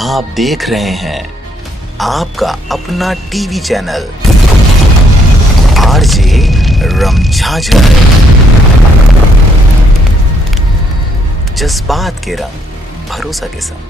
आप देख रहे हैं आपका अपना टीवी चैनल आरजे रमझाझर। जज्बात के रंग भरोसा के संग।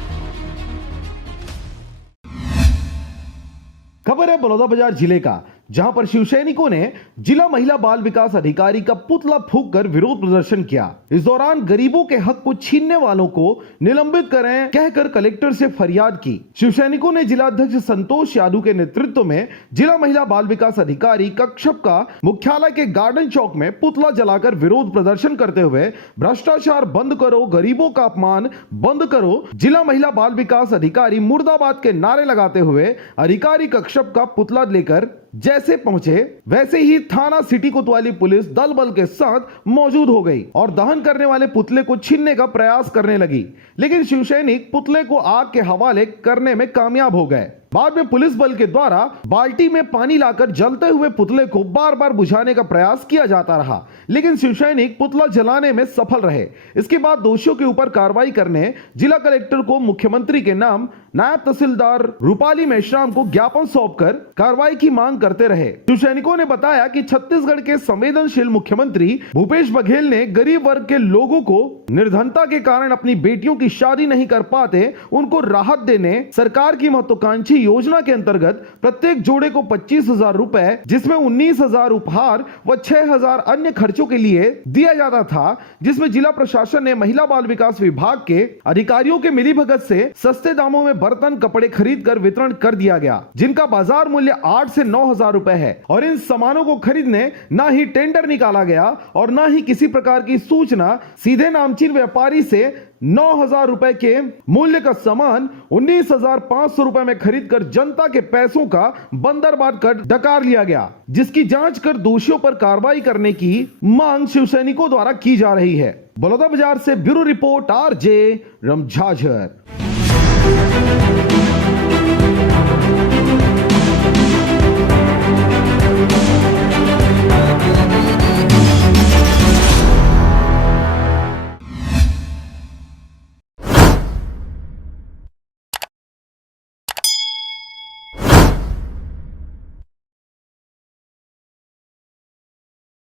खबर है बलौदाबाजार जिले का, जहां पर शिवसैनिकों ने जिला महिला बाल विकास अधिकारी का पुतला फूंक कर विरोध प्रदर्शन किया। इस दौरान गरीबों के हक को छीनने वालों को निलंबित करें कहकर कलेक्टर से फरियाद की। शिवसैनिकों ने जिलाध्यक्ष संतोष यादव के नेतृत्व में जिला महिला बाल विकास अधिकारी कक्षप का मुख्यालय के गार्डन चौक में पुतला जलाकर विरोध प्रदर्शन करते हुए भ्रष्टाचार बंद करो, गरीबों का अपमान बंद करो, जिला महिला बाल विकास अधिकारी मुर्दाबाद के नारे लगाते हुए अधिकारी कक्षप का पुतला लेकर जैसे पहुंचे वैसे ही थाना सिटी कोतवाली पुलिस दल बल के साथ मौजूद हो गई और दहन करने वाले पुतले को छीनने का प्रयास करने लगी, लेकिन शिवसैनिक पुतले को आग के हवाले करने में कामयाब हो गए। बाद में पुलिस बल के द्वारा बाल्टी में पानी लाकर जलते हुए पुतले को बार बार बुझाने का प्रयास किया जाता रहा, लेकिन शिवसैनिक पुतला जलाने में सफल रहे। इसके बाद दोषियों के ऊपर कार्रवाई करने जिला कलेक्टर को मुख्यमंत्री के नाम नायब तहसीलदार रूपाली मेश्राम को ज्ञापन सौंपकर कार्रवाई की मांग करते रहे। शिवसैनिकों ने बताया कि छत्तीसगढ़ के संवेदनशील मुख्यमंत्री भूपेश बघेल ने गरीब वर्ग के लोगों को निर्धनता के कारण अपनी बेटियों की शादी नहीं कर पाते उनको राहत देने सरकार की महत्वाकांक्षी योजना के अंतर्गत प्रत्येक जोड़े को 25,000 रुपए, जिसमें 19,000 उपहार व 6,000 अन्य खर्चों के लिए दिया जाता था, जिसमें जिला प्रशासन ने महिला बाल विकास विभाग के अधिकारियों के मिलीभगत से सस्ते दामों में बर्तन कपड़े खरीद कर वितरण कर दिया गया, जिनका बाजार मूल्य 8 से 9,000 रुपए है। और इन सामानों को खरीदने न ही टेंडर निकाला गया और न ही किसी प्रकार की सूचना, सीधे नामचीन व्यापारी से 9,000 रुपए के मूल्य का सामान 19,500 रुपए में खरीदकर जनता के पैसों का बंदरबांट कर डकार लिया गया, जिसकी जांच कर दोषियों पर कार्रवाई करने की मांग शिवसैनिकों द्वारा की जा रही है। बलौदाबाजार से ब्यूरो रिपोर्ट आरजे रमझाझर।